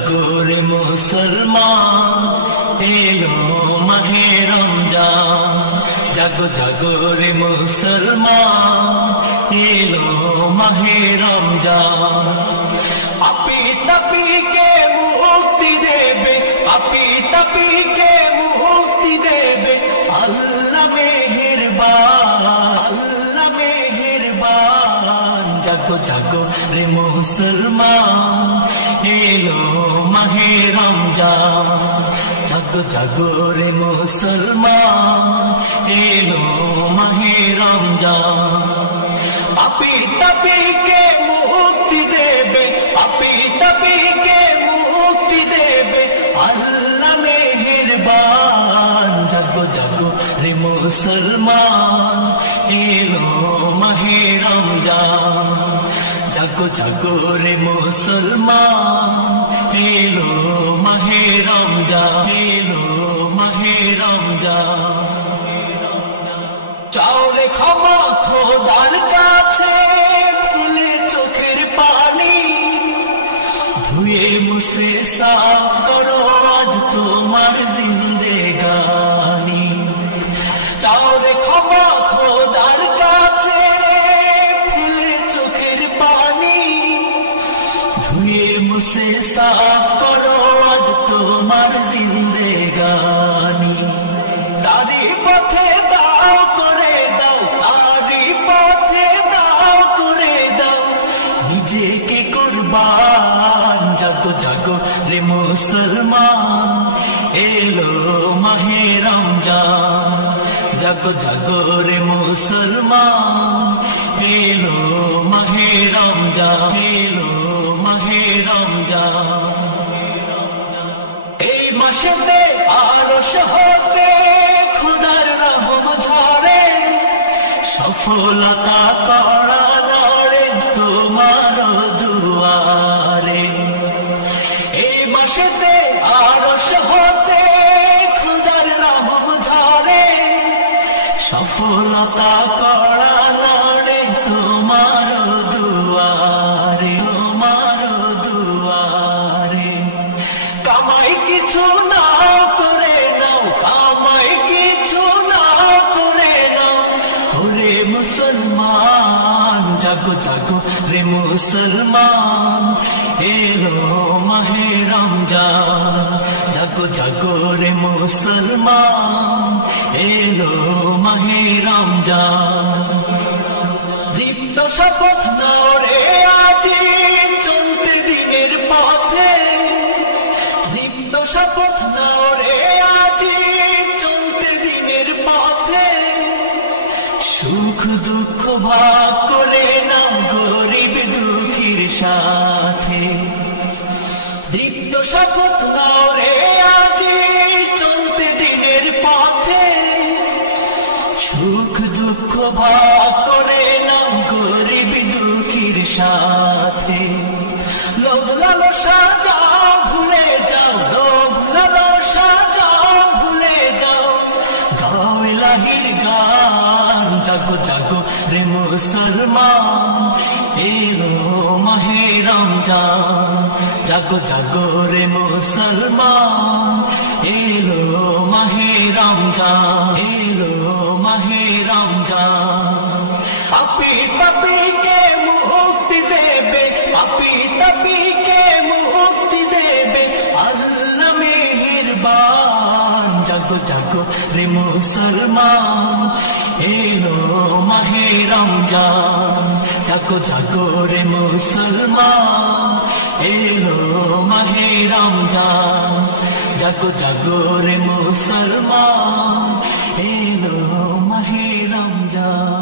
গোরে মুসলমান এলো মাহে রমজান, জাগো জাগো রে মুসলমান এলো মাহে রমজান। আপি তাপি কে মুক্তি দেবে, আপি তাপি কে মুক্তি দেবে আল্লাহ মেহেরবান, আল্লাহ মেহেরবান। জাগো জাগো রে মুসলমান এলো মাহে রমজান, জাগো জাগো রে মুসলমান এলো মাহে রমজান। আপি তাপি কে মুক্তি দেবে, আপি তাপি কে মুক্তি দেবে আল্লাহ মেহেরবান। জাগো জাগো রে মুসলমান এলো মাহে রমজান, জাগো জাগো রে মুসলমান এলো মাহে রমজান, এলো মাহে রমজান। চাও রে ক্ষমা খোদার কাছে খুলে চোখের পানি, ধুয়ে মুছে সাফ করো আজ তোমার জিন্দেগানি। চাও রে ক্ষমা খোদার কাছে খুলে চোখের পানি, ধুয়ে মুছে সাফ করো আজ তোমার জিন্দেগানি। তারি পথে দাও করে দাও, তারি পথে দাও করে দাও নিজেকে কুরবান। জাগো জাগো রে মুসলমান এলো মাহে রমজান, জাগো জাগো রে মুসলমান এলো মাহে রমজান, এলো মাহে রমজান। এই মাসেতে আরশ হতে খোদার রহম ঝরে, সফলতা করা নড়ে তোমার দুয়ারে। এই মাসেতে আরশ হতে খোদার রহম ঝরে, সফলতা করা নড়ে তোমার দুয়ারে, তোমার দুয়ারে। কামাই কিছু না করে নাও, কামাই কিছু না করে নাও ওরে মুসলমান। জাগো জাগো রে মুসলমান এলো মাহে রমজান, জাগো জাগো রে মুসলমান এলো মাহে রমজান। দীপ্ত শপথ নাও রে আজি চলতে দিনের পথে, দীপ্ত শপথ নাও রে আজি চলতে দিনের পথে। সুখ দুঃখ ভাগ করে নাও গরিব দুঃখীর সাথে, দীপ্ত শপথ নাও রে আজি চলতে দিনের পথে। সুখ দুঃখ ভাগ করে নাও গরিব দুঃখীর সাথে। লোভ লালসা যাও ভুলে যাও, লোভ লালসা যাও ভুলে যাও, গাও ইলাহির গান। জাগো জাগো রে মুসলমান এলো মাহে রমজান, জাগো জাগো রে মুসলমান এলো মাহে রমজান, এলো মাহে রমজান। আপি তাপি কে মুক্তি দেবে, আপি তাপি কে মুক্তি দেবে আল্লাহ মেহেরবান। জাগো জাগো রে মুসলমান এলো মাহে রমজান, জাগো জাগো রে মুসলমান এলো মাহে রমজান, জাগো জাগো রে মুসলমান এলো মাহে রমজান।